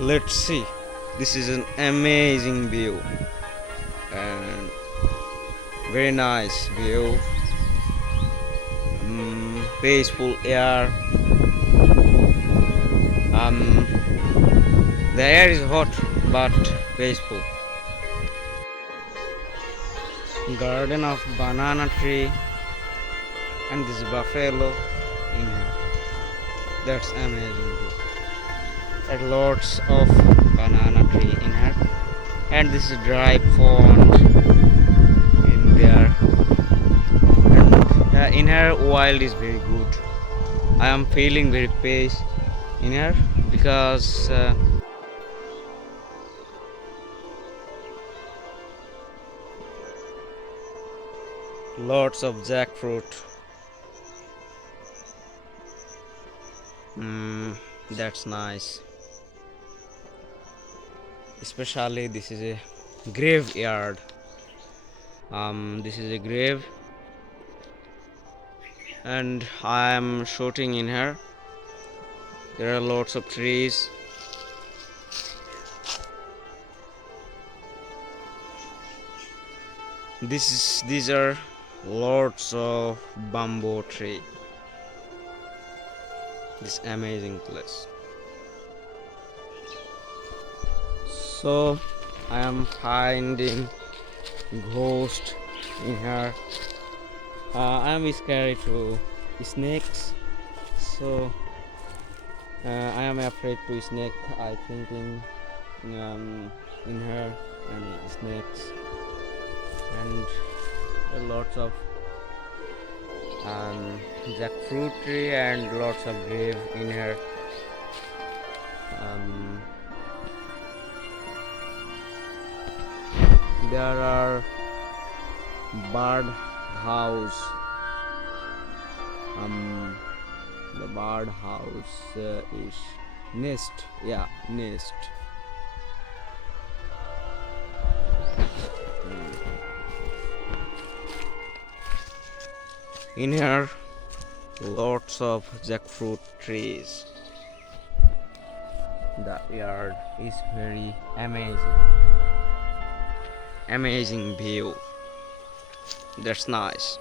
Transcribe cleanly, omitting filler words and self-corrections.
Let's see. This is an amazing view and very nice view. Peaceful air. Um, the air is hot but peaceful. Garden of banana tree and this buffalo in here. That's amazing. And lots of banana tree in here. And this is dry pond in there. And in here wild is very good. I am feeling very peace in here because lots of jackfruit. That's nice. Especially this is a graveyard. This is a grave, and I am shooting in here. There are lots of trees. These are lots of bamboo tree. This amazing place. So I am finding ghost in here. I am scared to snakes, so I am afraid to snake. I thinking in here and snakes and lots of jackfruit tree and lots of grave in here. There are bird house. The bird house is nest. Yeah, nest. In here, lots of jackfruit trees. The yard is very amazing. Amazing view. That's nice.